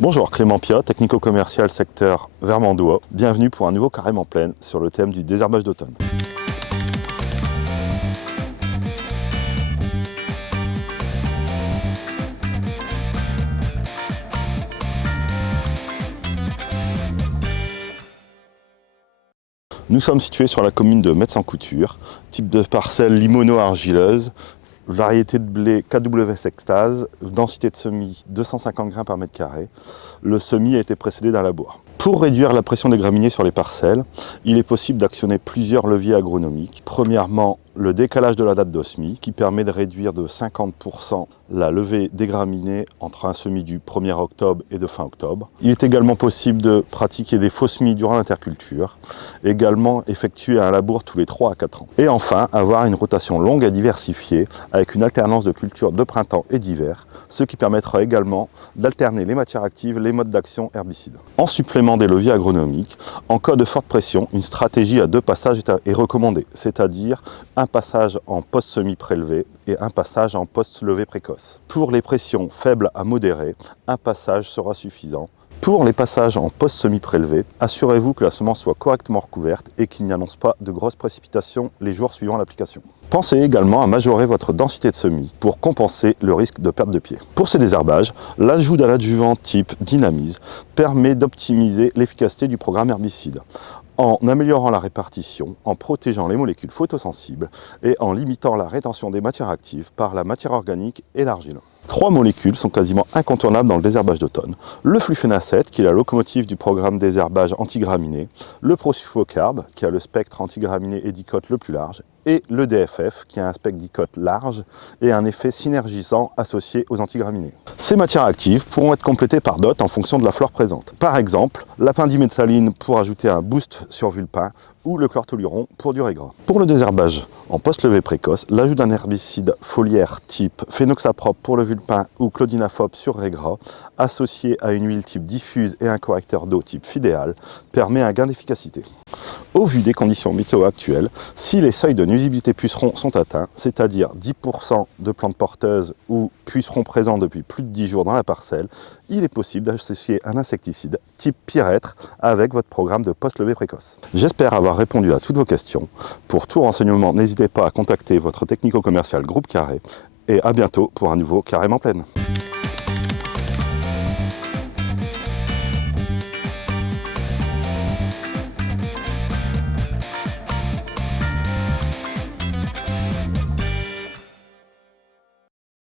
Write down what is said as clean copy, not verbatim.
Bonjour, Clément Piot, technico-commercial secteur Vermandois. Bienvenue pour un nouveau Carême en plaine sur le thème du désherbage d'automne. Nous sommes situés sur la commune de Metz-en-Couture, type de parcelle limono-argileuse, variété de blé KWS Extase, densité de semis 250 grains par mètre carré. Le semis a été précédé d'un labour. Pour réduire la pression des graminées sur les parcelles, il est possible d'actionner plusieurs leviers agronomiques. Premièrement, le décalage de la date de semis qui permet de réduire de 50% la levée des graminées entre un semis du 1er octobre et de fin octobre. Il est également possible de pratiquer des faux semis durant l'interculture, également effectuer un labour tous les 3 à 4 ans. Et enfin, avoir une rotation longue et diversifiée avec une alternance de cultures de printemps et d'hiver, ce qui permettra également d'alterner les matières actives, les modes d'action herbicides. En supplément des leviers agronomiques, en cas de forte pression, une stratégie à 2 passages est recommandée, c'est-à-dire un passage en post-semis prélevé et un passage en post-levée précoce. Pour les pressions faibles à modérées, un passage sera suffisant. Pour les passages en post-semis prélevé, assurez-vous que la semence soit correctement recouverte et qu'il n'y annonce pas de grosses précipitations les jours suivant l'application. Pensez également à majorer votre densité de semis pour compenser le risque de perte de pied. Pour ces désherbages, l'ajout d'un adjuvant type Dynamise permet d'optimiser l'efficacité du programme herbicide en améliorant la répartition, en protégeant les molécules photosensibles et en limitant la rétention des matières actives par la matière organique et l'argile. 3 molécules sont quasiment incontournables dans le désherbage d'automne. Le flufénacet, qui est la locomotive du programme désherbage antigraminé, le prosulfocarbe, qui a le spectre antigraminé et dicote le plus large, et le DFF, qui a un spectre dicote large et un effet synergisant associé aux antigraminées. Ces matières actives pourront être complétées par d'autres en fonction de la flore présente. Par exemple, la pendiméthaline pour ajouter un boost sur vulpin ou le chlortoluron pour du régras. Pour le désherbage en post-levée précoce, l'ajout d'un herbicide foliaire type phénoxaprop pour le vulpin ou clodinaphobe sur régras, associé à une huile type diffuse et un correcteur d'eau type Fidéal, permet un gain d'efficacité. Au vu des conditions météo actuelles, si les seuils de nuisibilité pucerons sont atteints, c'est-à-dire 10% de plantes porteuses ou pucerons présents depuis plus de 10 jours dans la parcelle, il est possible d'associer un insecticide type Pyrètre avec votre programme de post-levée précoce. J'espère avoir répondu à toutes vos questions. Pour tout renseignement, n'hésitez pas à contacter votre technico-commercial Groupe Carré et à bientôt pour un nouveau Carême en plaine.